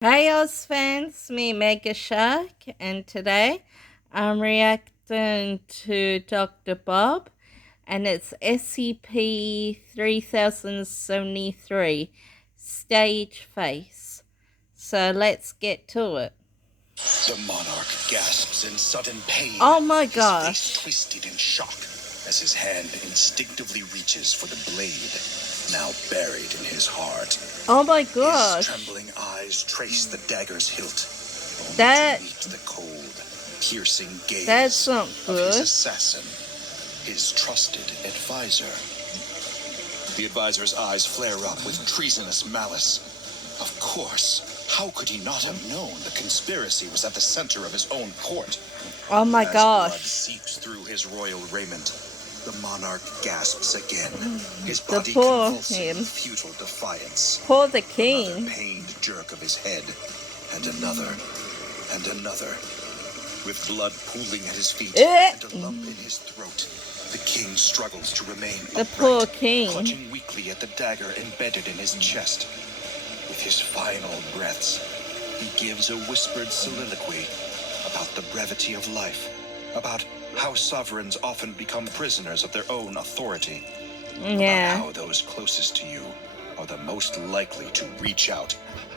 Hey Oz fans, me Megashark, and today I'm reacting to Dr. Bob, and it's SCP 3073 Stage Face. So let's get to it. The monarch gasps in sudden pain. Oh my his gosh. face twisted in shock as his hand instinctively reaches for the blade, now buried in his heart. Oh my His gosh. trembling eyes trace the dagger's hilt, only That- to meet the cold, piercing gaze That's not of his good. assassin, his trusted advisor. The advisor's eyes flare up with treasonous malice. Of course. How could he not have known the conspiracy was at the center of his own court? Oh my As blood gosh. seeps through his royal raiment, the monarch gasps again, his The body poor convulsing him. in futile defiance. Poor the Another king. pained jerk of his head, and another, and another. With blood pooling at his feet and a lump in his throat, the king struggles to remain The upright, poor king. clutching weakly at the dagger embedded in his chest. With his final breaths, he gives a whispered soliloquy about the brevity of life, about how sovereigns often become prisoners of their own authority, Yeah. about how those closest to you are the most likely to reach out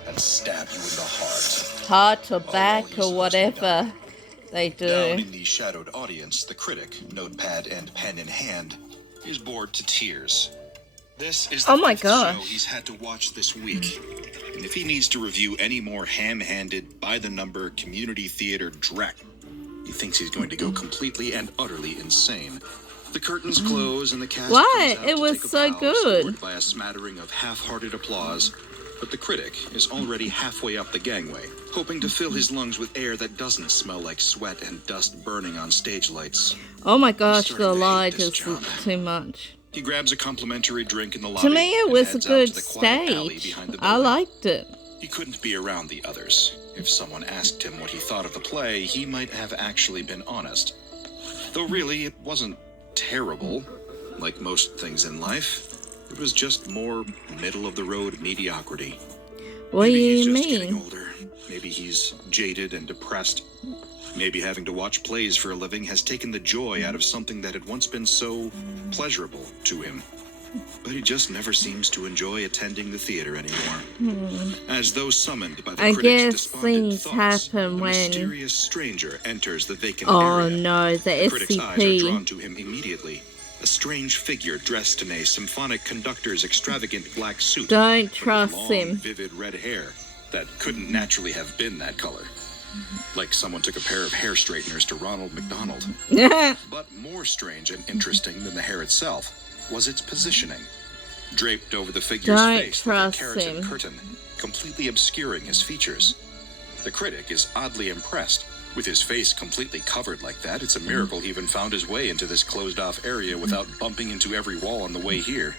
and stab you in the heart. Heart or Oh, back he's or supposed to whatever they Down do. in the shadowed audience, the critic, notepad and pen in hand, is bored to tears. This is the Oh my fifth show gosh. he's had to watch this week. And if he needs to review any more ham-handed, by-the-number community theater dreck, he thinks he's going to go completely and utterly insane. The curtains close and the cast What? comes out It to was take a so bow, good. scored by a smattering of half-hearted applause. But the critic is already halfway up the gangway, hoping to fill his lungs with air that doesn't smell like sweat and dust burning on stage lights. Oh my gosh, starting the to hate light this is job. too much. He grabs a complimentary drink in the lobby. To me, it and was a heads out good to the quiet alley stage. behind the I building. liked it. He couldn't be around the others. If someone asked him what he thought of the play, he might have actually been honest. Though really, it wasn't terrible. Like most things in life, it was just more middle-of-the-road mediocrity. What Maybe do he's you just getting mean? older. Maybe he's jaded and depressed. Maybe having to watch plays for a living has taken the joy out of something that had once been so pleasurable to him. But he just never seems to enjoy attending the theater anymore. As though summoned by the I critic's guess despondent things thoughts, happen a when... mysterious stranger enters the vacant Oh area. no, the The critic's eyes are drawn SCP. to him immediately. A strange figure dressed in a symphonic conductor's extravagant black suit. Don't but with trust long, him. vivid red hair that couldn't naturally have been that color. Like someone took a pair of hair straighteners to Ronald McDonald. But more strange and interesting than the hair itself was its positioning. Draped over the figure's Don't face like a trust keratin him. curtain, completely obscuring his features. The critic is oddly impressed. With his face completely covered like that, it's a miracle he even found his way into this closed-off area without bumping into every wall on the way here.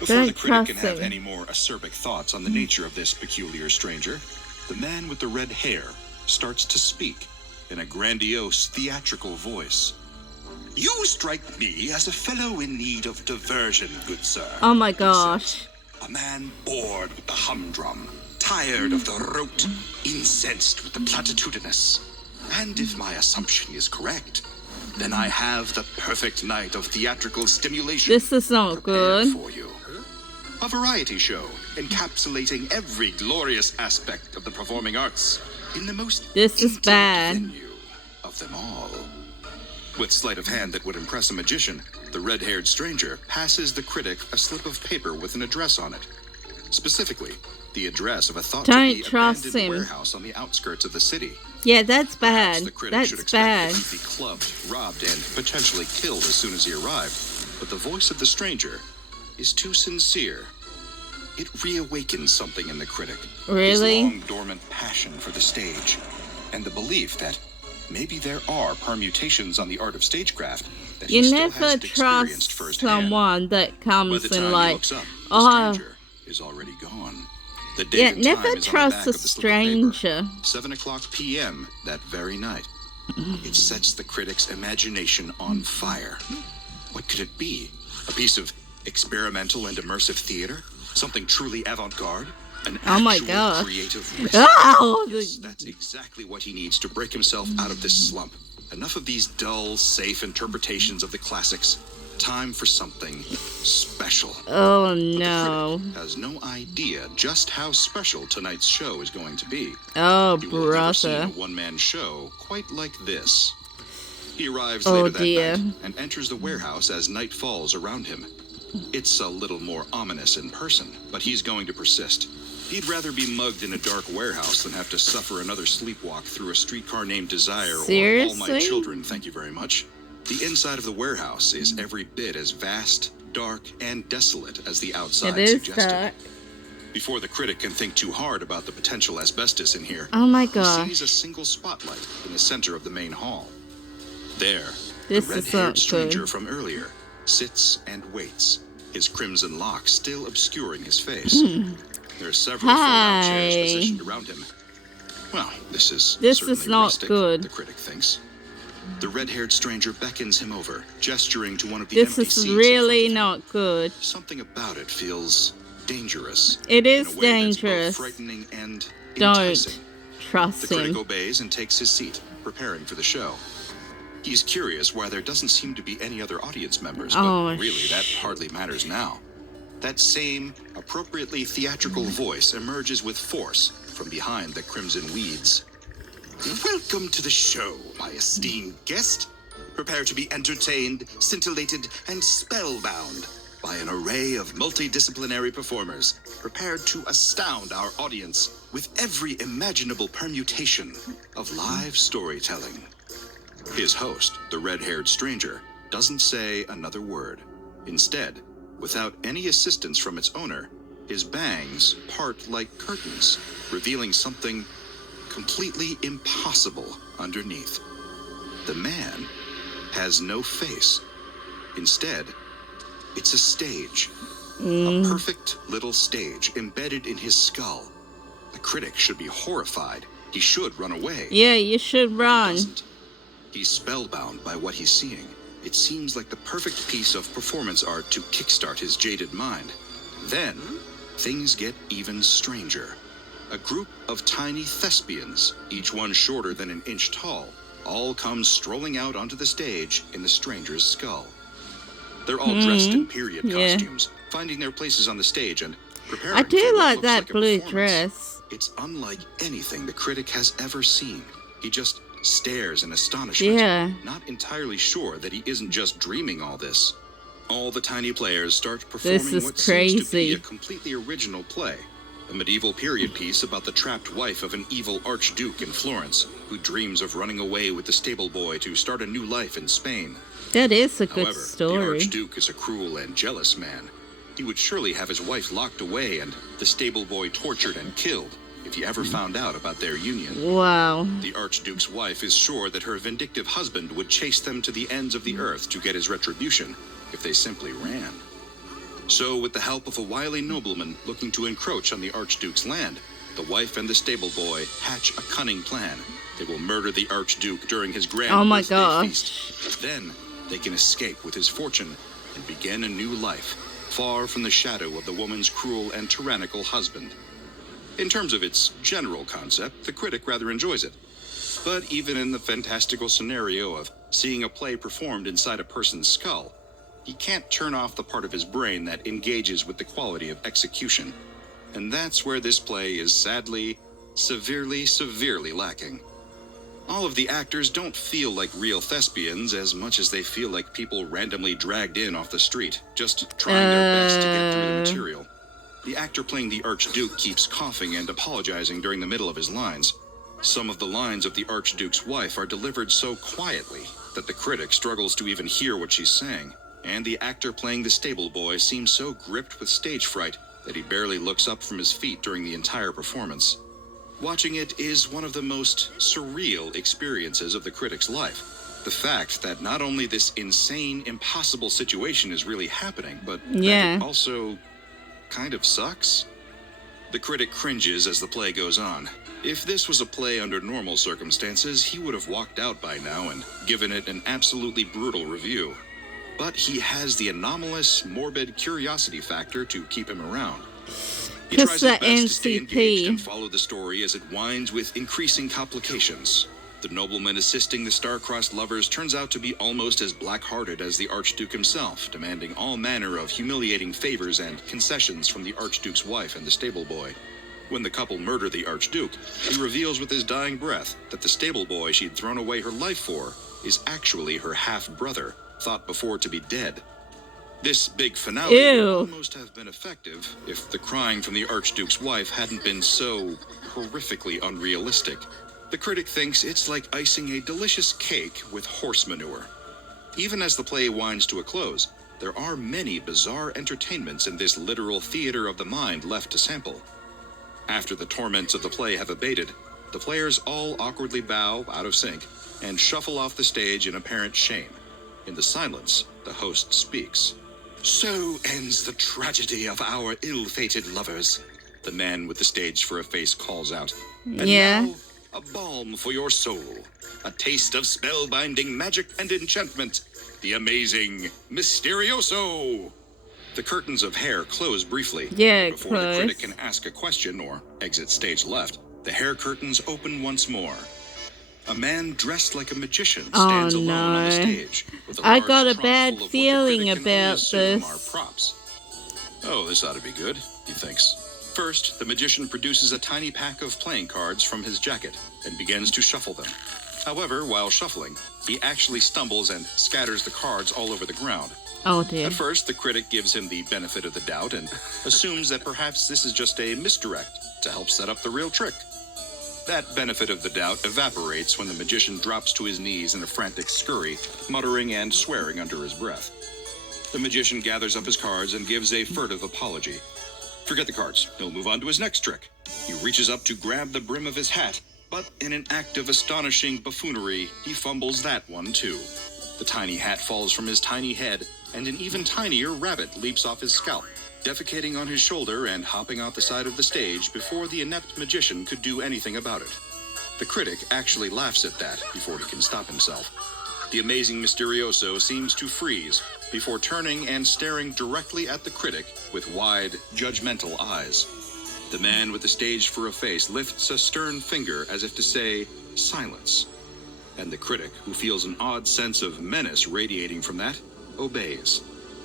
Before Don't the critic can trust have him. any more acerbic thoughts on the nature of this peculiar stranger, the man with the red hair starts to speak in a grandiose, theatrical voice. "You strike me as a fellow in need of diversion, good sir." Oh my he says. gosh. A man bored with the humdrum, tired of the rote, incensed with the platitudinous. And if my assumption is correct, then I have the perfect night of theatrical stimulation This is not prepared good. for you. A variety show encapsulating every glorious aspect of the performing arts in the most This is intimate bad. venue of them all. With sleight of hand that would impress a magician, the red-haired stranger passes the critic a slip of paper with an address on it. Specifically, the address of a thought-to-be Don't trust abandoned him. warehouse on the outskirts of the city. Yeah, that's Perhaps bad. the critic should That's expect bad. that he'd be clubbed, robbed, and potentially killed as soon as he arrived. But the voice of the stranger is too sincere. It reawakens something in the critic. Really? His long dormant passion for the stage, and the belief that maybe there are permutations on the art of stagecraft that he You still never hasn't experienced trust firsthand. someone that By comes the time and he like, looks up, the oh, stranger is already gone. The date yeah, and never time is on the trust back a of the slip of paper. stranger. 7:00 p.m. that very night. It sets the critic's imagination on fire. What could it be? A piece of experimental and immersive theater? Something truly avant-garde? An Oh my actual gosh. creative risk. Oh, Yes, that's exactly what he needs to break himself out of this slump. Enough of these dull, safe interpretations of the classics. Time for something special. oh But the no. critic has no idea just how special tonight's show is going to be. Oh, He will have never seen a brother. one-man show quite like this. He arrives Oh later that dear. night and enters the warehouse as night falls around him. It's a little more ominous in person, but he's going to persist. He'd rather be mugged in a dark warehouse than have to suffer another sleepwalk through a streetcar named Desire or All My Seriously? Children, thank you very much. The inside of the warehouse is every bit as vast, dark, and desolate as the outside It is suggested. dark. Before the critic can think too hard about the potential asbestos in here, Oh my he gosh. sees a single spotlight in the center of the main hall. There, This the is red-haired not stranger good. from earlier sits and waits, his crimson locks still obscuring his face. There are several fold-out chairs Hi. positioned around him. Well, this is This not rustic, good. the critic thinks. The red-haired stranger beckons him over, gesturing to one of the This empty is seats in really front of him. not good. Something about it feels dangerous. It in is a way that's both dangerous. frightening and Don't enticing. The trust critic him. obeys and takes his seat, preparing for the show. He's curious why there doesn't seem to be any other audience members, but Oh, really that hardly matters now. That same appropriately theatrical voice emerges with force from behind the crimson weeds. Welcome to the show, my esteemed guest. Prepare to be entertained, scintillated, and spellbound by an array of multidisciplinary performers prepared to astound our audience with every imaginable permutation of live storytelling. His host, the red-haired stranger, doesn't say another word. Instead, without any assistance from its owner, his bangs part like curtains, revealing something completely impossible underneath. The man has no face. Instead, it's a stage. A perfect little stage embedded in his skull. The critic should be horrified. He should run away. Yeah, you should He run. doesn't. He's spellbound by what he's seeing. It seems like the perfect piece of performance art to kickstart his jaded mind. Then, things get even stranger. A group of tiny thespians, each one shorter than an inch tall, all come strolling out onto the stage in the stranger's skull. They're all dressed in period Yeah. costumes, finding their places on the stage and preparing I for do what like looks that like a blue performance. dress. It's unlike anything the critic has ever seen. He just stares in astonishment, Yeah. not entirely sure that he isn't just dreaming all this. All the tiny players start performing is what seems to be crazy. a completely original play. A medieval period piece about the trapped wife of an evil archduke in Florence, who dreams of running away with the stable boy to start a new life in Spain. That is a good However, the story. archduke is a cruel and jealous man. He would surely have his wife locked away and the stable boy tortured and killed if he ever found out about their union. Wow. The archduke's wife is sure that her vindictive husband would chase them to the ends of the earth to get his retribution if they simply ran. So, with the help of a wily nobleman looking to encroach on the archduke's land, the wife and the stable boy hatch a cunning plan. They will murder the archduke during his grand Oh my birthday gosh. feast. Then, they can escape with his fortune and begin a new life, far from the shadow of the woman's cruel and tyrannical husband. In terms of its general concept, the critic rather enjoys it. But even in the fantastical scenario of seeing a play performed inside a person's skull, he can't turn off the part of his brain that engages with the quality of execution. And that's where this play is sadly, severely lacking. All of the actors don't feel like real thespians as much as they feel like people randomly dragged in off the street, just trying their best to get through the material. The actor playing the Archduke keeps coughing and apologizing during the middle of his lines. Some of the lines of the Archduke's wife are delivered so quietly that the critic struggles to even hear what she's saying. And the actor playing the stable boy seems so gripped with stage fright that he barely looks up from his feet during the entire performance. Watching it is one of the most surreal experiences of the critic's life. The fact that not only this insane, impossible situation is really happening, but that Yeah. it also kind of sucks. The critic cringes as the play goes on. If this was a play under normal circumstances, he would have walked out by now and given it an absolutely brutal review. But he has the anomalous, morbid curiosity factor to keep him around. He It's tries the his best to stay engaged and NCP. follow the story as it winds with increasing complications. The nobleman assisting the star-crossed lovers turns out to be almost as black-hearted as the Archduke himself, demanding all manner of humiliating favors and concessions from the Archduke's wife and the stable boy. When the couple murder the Archduke, he reveals with his dying breath that the stable boy she'd thrown away her life for is actually her half-brother, thought before to be dead. This big finale would almost have been effective if the crying from the Archduke's wife hadn't been so horrifically unrealistic. The critic thinks it's like icing a delicious cake with horse manure. Even as the play winds to a close, there are many bizarre entertainments in this literal theater of the mind left to sample. After the torments of the play have abated, the players all awkwardly bow out of sync and shuffle off the stage in apparent shame. In the silence, the host speaks. "So ends the tragedy of our ill-fated lovers," the man with the stage for a face calls out. "And now, a balm for your soul, a taste of spellbinding magic and enchantment, the amazing Mysterioso." The curtains of hair close briefly. Before the critic can ask a question or exit stage left, the hair curtains open once more. A man dressed like a magician stands alone on the stage. With a large got a trunk bad full of feeling what the critic can only about assume this. are props. "Oh, this ought to be good," he thinks. First, the magician produces a tiny pack of playing cards from his jacket and begins to shuffle them. However, while shuffling, he actually stumbles and scatters the cards all over the ground. Oh dear. At first, the critic gives him the benefit of the doubt and assumes that perhaps this is just a misdirect to help set up the real trick. That benefit of the doubt evaporates when the magician drops to his knees in a frantic scurry, muttering and swearing under his breath. The magician gathers up his cards and gives a furtive apology. Forget the cards. He'll move on to his next trick. He reaches up to grab the brim of his hat, but in an act of astonishing buffoonery, he fumbles that one too. The tiny hat falls from his tiny head, and an even tinier rabbit leaps off his scalp, defecating on his shoulder and hopping out the side of the stage before the inept magician could do anything about it. The critic actually laughs at that before he can stop himself. The amazing Mysterioso seems to freeze before turning and staring directly at the critic with wide, judgmental eyes. The man with the stage for a face lifts a stern finger as if to say, "Silence." And the critic, who feels an odd sense of menace radiating from that, obeys.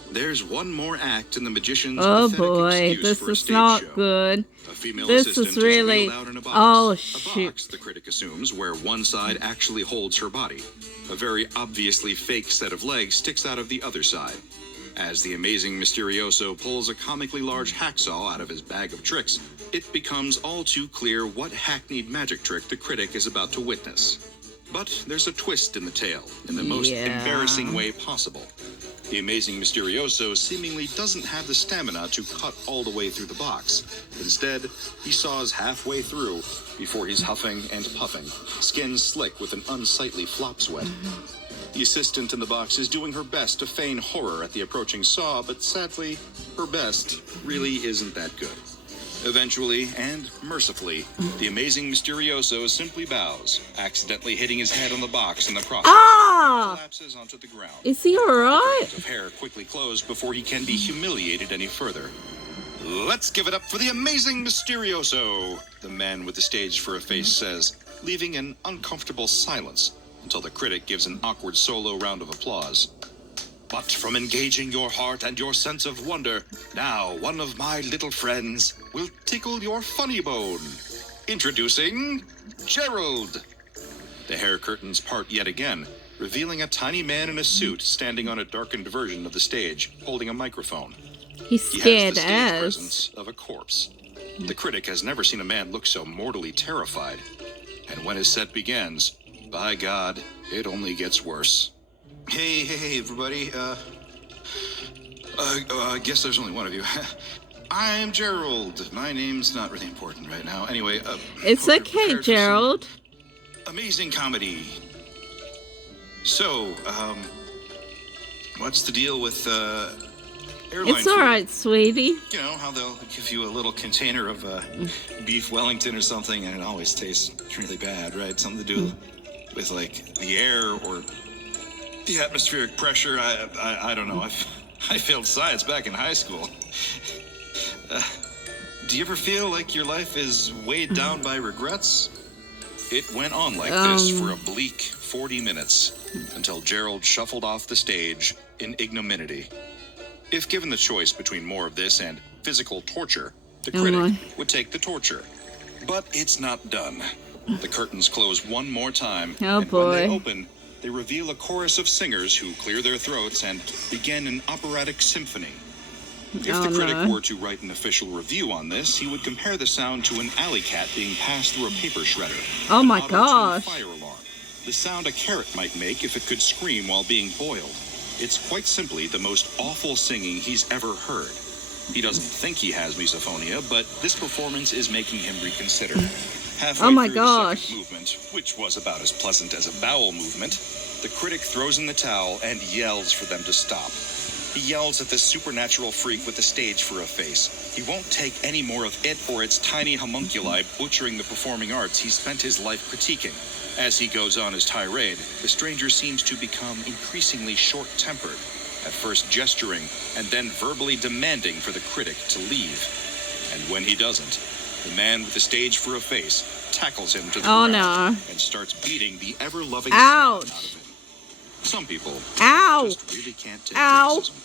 There's one more act in the magician's pathetic excuse this for a is stage not show. good. A female This assistant is really... wheeled out in a box. Oh, A shoot. box, the critic assumes, where one side actually holds her body. A very obviously fake set of legs sticks out of the other side. As the amazing Mysterioso pulls a comically large hacksaw out of his bag of tricks, it becomes all too clear what hackneyed magic trick the critic is about to witness. But there's a twist in the tale, in the most embarrassing way possible. The amazing Mysterioso seemingly doesn't have the stamina to cut all the way through the box. Instead, he saws halfway through before he's huffing and puffing, skin slick with an unsightly flop sweat. The assistant in the box is doing her best to feign horror at the approaching saw, but sadly, her best really isn't that good. Eventually, and mercifully, the amazing Mysterioso simply bows, accidentally hitting his head on the box in the process. Collapses onto the ground. Is he alright? The curtains of hair quickly close before he can be humiliated any further. "Let's give it up for the amazing Mysterioso," the man with the stage for a face says, leaving an uncomfortable silence until the critic gives an awkward solo round of applause. "But from engaging your heart and your sense of wonder, now one of my little friends will tickle your funny bone. Introducing Gerald." The hair curtains part yet again, revealing a tiny man in a suit standing on a darkened version of the stage, holding a microphone. He's He scared has the stage as. presence of a corpse. The critic has never seen a man look so mortally terrified. And when his set begins, by God, it only gets worse. Hey, everybody. I guess there's only one of you. I'm Gerald. My name's not really important right now. Anyway, It's hope you're okay, prepared for some Gerald. amazing comedy. So, what's the deal with, airline It's food? alright, sweetie. You know, how they'll give you a little container of, beef Wellington or something, and it always tastes really bad, right? Something to do with, like, the air or the atmospheric pressure. I don't know. I failed science back in high school. Do you ever feel like your life is weighed down by regrets? It went on like this for a bleak 40 minutes, until Gerald shuffled off the stage in ignominy. If given the choice between more of this and physical torture, the critic would take the torture. But it's not done. The curtains close one more time, and when they open, they reveal a chorus of singers who clear their throats and begin an operatic symphony. If the critic were to write an official review on this, he would compare the sound to an alley cat being passed through a paper shredder. Oh my gosh. Fire alarm. The sound a carrot might make if it could scream while being boiled. It's quite simply the most awful singing he's ever heard. He doesn't think he has misophonia, but this performance is making him reconsider. Halfway through the second movement, which was about as pleasant as a bowel movement, the critic throws in the towel and yells for them to stop. He yells at this supernatural freak with the stage for a face. He won't take any more of it or its tiny homunculi butchering the performing arts he spent his life critiquing. As he goes on his tirade, the stranger seems to become increasingly short-tempered, at first gesturing and then verbally demanding for the critic to leave. And when he doesn't, the man with the stage for a face tackles him to the ground and starts beating the ever-loving snot out of him. Some people just really can't take criticism.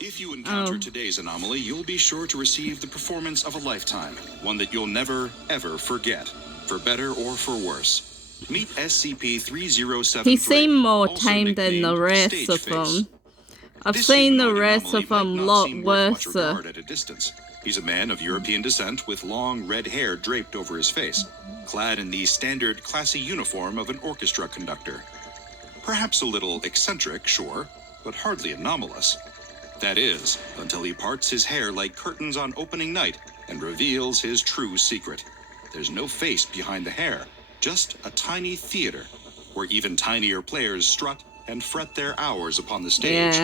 If you encounter today's anomaly, you'll be sure to receive the performance of a lifetime, one that you'll never, ever forget, for better or for worse. Meet SCP-3073. He seemed more tame than the rest of them. I've seen the rest of them a lot worse. At a distance. He's a man of European descent with long red hair draped over his face, clad in the standard classy uniform of an orchestra conductor. Perhaps a little eccentric, sure, but hardly anomalous. That is, until he parts his hair like curtains on opening night and reveals his true secret. There's no face behind the hair, just a tiny theater, where even tinier players strut and fret their hours upon the stage.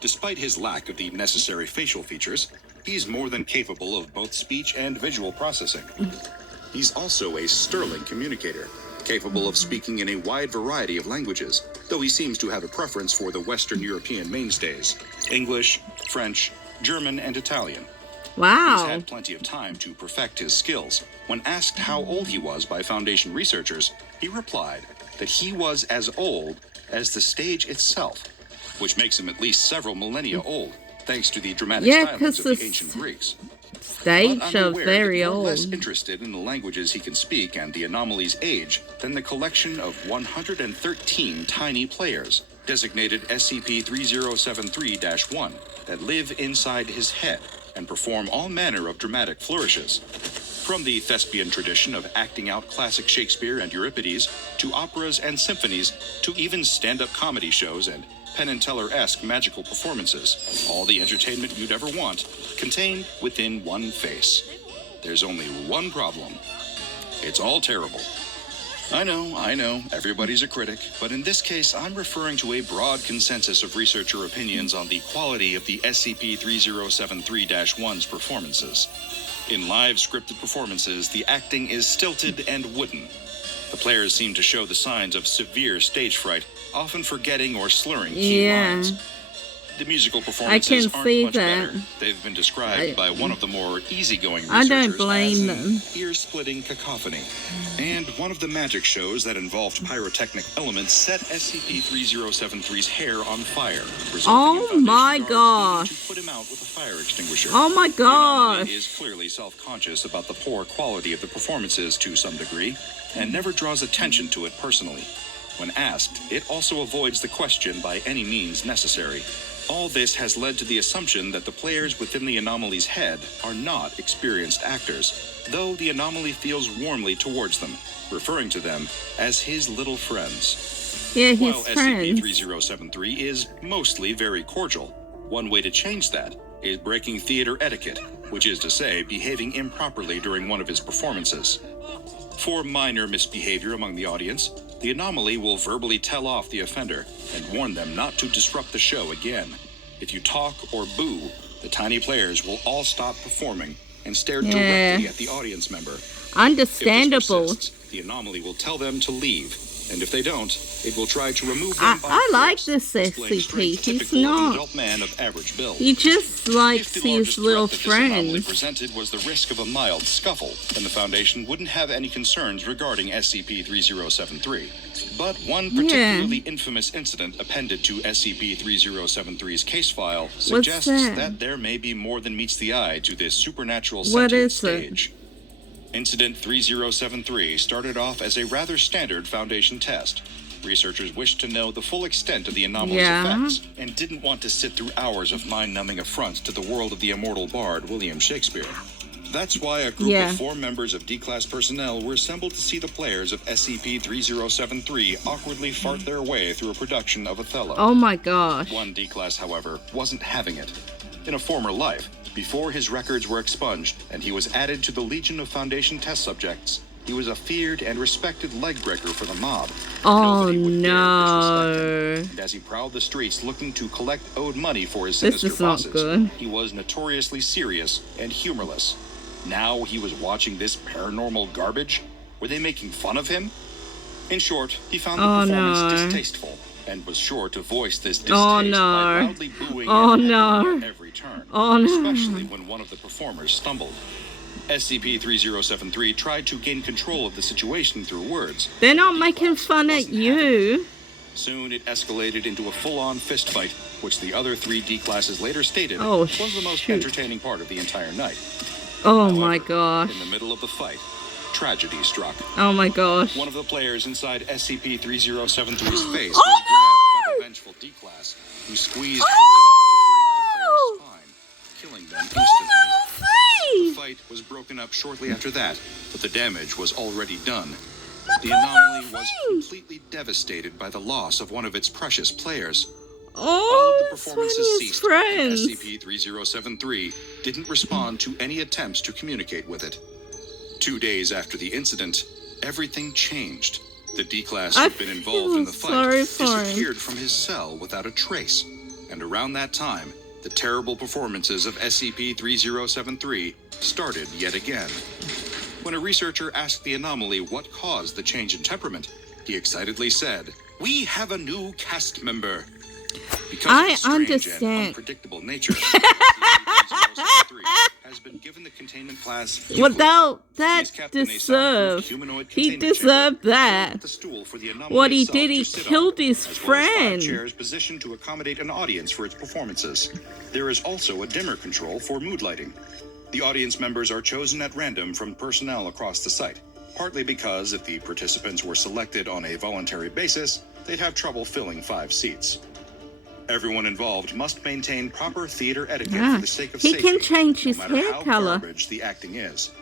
Despite his lack of the necessary facial features, he's more than capable of both speech and visual processing. He's also a sterling communicator, capable of speaking in a wide variety of languages, though he seems to have a preference for the Western European mainstays: English, French, German, and Italian. Wow. He's had plenty of time to perfect his skills. When asked how old he was by Foundation researchers, he replied that he was as old as the stage itself, which makes him at least several millennia old, thanks to the dramatic stylings of the ancient Greeks. Stage of very old. Less interested in the languages he can speak and the anomaly's age than the collection of 113 tiny players, designated SCP-3073-1, that live inside his head and perform all manner of dramatic flourishes. From the thespian tradition of acting out classic Shakespeare and Euripides, to operas and symphonies, to even stand-up comedy shows and Penn and Teller-esque magical performances, all the entertainment you'd ever want, contained within one face. There's only one problem. It's all terrible. I know, everybody's a critic, but in this case, I'm referring to a broad consensus of researcher opinions on the quality of the SCP-3073-1's performances. In live scripted performances, the acting is stilted and wooden. The players seem to show the signs of severe stage fright, often forgetting or slurring key lines. The musical performances aren't much better. They've been described by one of the more easygoing researchers I don't blame as them. ear-splitting cacophony. And one of the magic shows that involved pyrotechnic elements set SCP-3073's hair on fire. Oh my gosh. To put him out with a fire extinguisher. Oh my gosh. He is clearly self-conscious about the poor quality of the performances to some degree, and never draws attention to it personally. When asked, it also avoids the question by any means necessary. All this has led to the assumption that the players within the anomaly's head are not experienced actors, though the anomaly feels warmly towards them, referring to them as his little friends. Yeah, his While friends. SCP-3073 is mostly very cordial, one way to change that is breaking theater etiquette, which is to say, behaving improperly during one of his performances. For minor misbehavior among the audience, the anomaly will verbally tell off the offender and warn them not to disrupt the show again. If you talk or boo, the tiny players will all stop performing and stare directly at the audience member. Understandable. If this persists, the anomaly will tell them to leave. And if they don't, it will try to remove them by I like force, this displaying SCP. strength He's typical of an not. adult man of average build. He just likes If the his largest little threat that this anomaly friends. presented was the risk of a mild scuffle, then the Foundation wouldn't have any concerns regarding SCP-3073. But one particularly infamous incident appended to SCP-3073's case file suggests that there may be more than meets the eye to this supernatural sentient stage. Incident 3073 started off as a rather standard Foundation test. Researchers wished to know the full extent of the anomaly's effects and didn't want to sit through hours of mind-numbing affronts to the world of the immortal bard William Shakespeare. That's why a group of 4 members of D-Class personnel were assembled to see the players of SCP-3073 awkwardly fart their way through a production of Othello. Oh my gosh. One D-Class, however, wasn't having it. In a former life, before his records were expunged and he was added to the Legion of Foundation test subjects, he was a feared and respected leg breaker for the mob. Oh no. And as he prowled the streets looking to collect owed money for his sinister bosses, he was notoriously serious and humorless. Now he was watching this paranormal garbage? Were they making fun of him? In short, he found the performance distasteful and was sure to voice this distaste by loudly booing at every turn, especially when one of the performers stumbled. SCP-3073 tried to gain control of the situation through words. They're not making fun at you. Soon it escalated into a full-on fistfight, which the other 3 D-Classes later stated was the most entertaining part of the entire night. Oh my gosh. In the middle of the fight, tragedy struck. Oh my gosh. One of the players inside SCP-3073's face was grabbed by the vengeful D-Class, who squeezed hard enough to break the player's spine, killing them instantly. The fight was broken up shortly after that, but the damage was already done. The anomaly was completely devastated by the loss of one of its precious players. All of the performances ceased, and SCP-3073 didn't respond to any attempts to communicate with it. 2 days after the incident, everything changed. The D-Class who'd been involved in the fight disappeared from his cell without a trace. And around that time, the terrible performances of SCP-3073 started yet again. When a researcher asked the anomaly what caused the change in temperament, he excitedly said, "We have a new cast member." Because of its strange and unpredictable nature, SCP-3073 has been given the containment class. Well, that deserved. He deserved that. What he did, he killed his friend. Chairs positioned to accommodate an audience for its performances. There is also a dimmer control for mood lighting. The audience members are chosen at random from personnel across the site, partly because if the participants were selected on a voluntary basis, they'd have trouble filling 5 seats. Everyone involved must maintain proper theater etiquette for the sake of safety, he can change his no matter hair how color. garbage the acting is.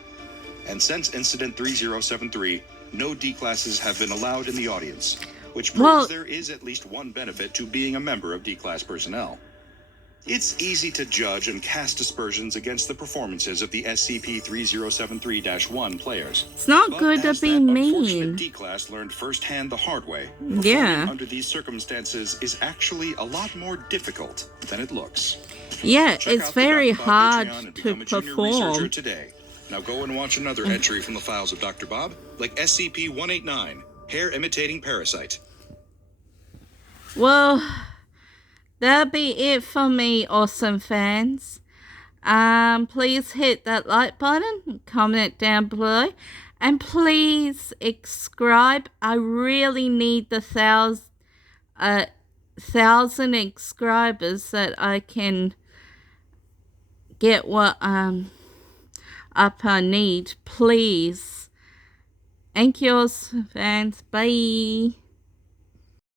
And since Incident 3073, no D-Classes have been allowed in the audience, which proves there is at least one benefit to being a member of D-Class personnel. It's easy to judge and cast aspersions against the performances of the SCP-3073-1 players. It's not good to be mean. D-Class learned firsthand the hard way. Under these circumstances is actually a lot more difficult than it looks. Yeah, it's very hard to perform. Today. Now go and watch another entry from the files of Dr. Bob, like SCP-189, Hair Imitating Parasite. Well, that'll be it for me, awesome fans. Please hit that like button, comment down below, and please subscribe. I really need the 1,000 subscribers that I can get what up I need. Please. Thank you, awesome fans. Bye.